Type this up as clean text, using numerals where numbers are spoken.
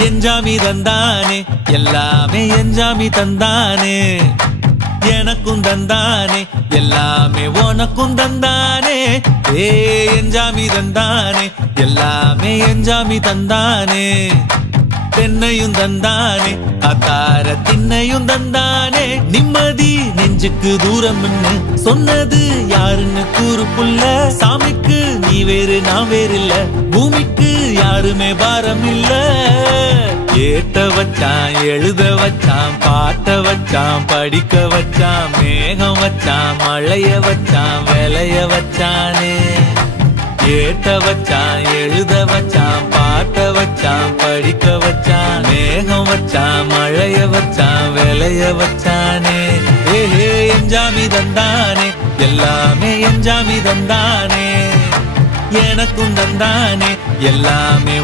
எஞ்சாமி தந்தானே எல்லாமே எஞ்சாமி தந்தானே எனக்கும் தந்தானே எல்லாமே உனக்கும் தந்தானே ஏ எஞ்சாமி தந்தானே எல்லாமே எஞ்சாமி தந்தானே தென்னையும் தந்தானே அத்தார திண்ணையும் தந்தானே நிம்மதி நெஞ்சுக்கு தூரம்னு சொன்னது யாருன்னு கூறு புள்ள சாமிக்கு நீ வேறு நான் வேறு இல்ல பூமிக்கு யாருமே பாரம் இல்ல ஏத்த வச்சான் எழுத வச்சான் பாட்ட வச்சான் படிக்க வச்சான் மேகம் வச்சான் மழைய வச்சான் விளைய வச்சானே ஏத்த வச்சான் எழுத வச்சான் பாட்ட வச்சான் படிக்க வச்சான் மேகம் வச்சான் மழைய வச்சான் விளைய வச்சானே ஏஹே எஞ்சாமி தந்தானே எல்லாமே எஞ்சாமி தந்தானே எனக்கும் தந்தானே எல்லாமே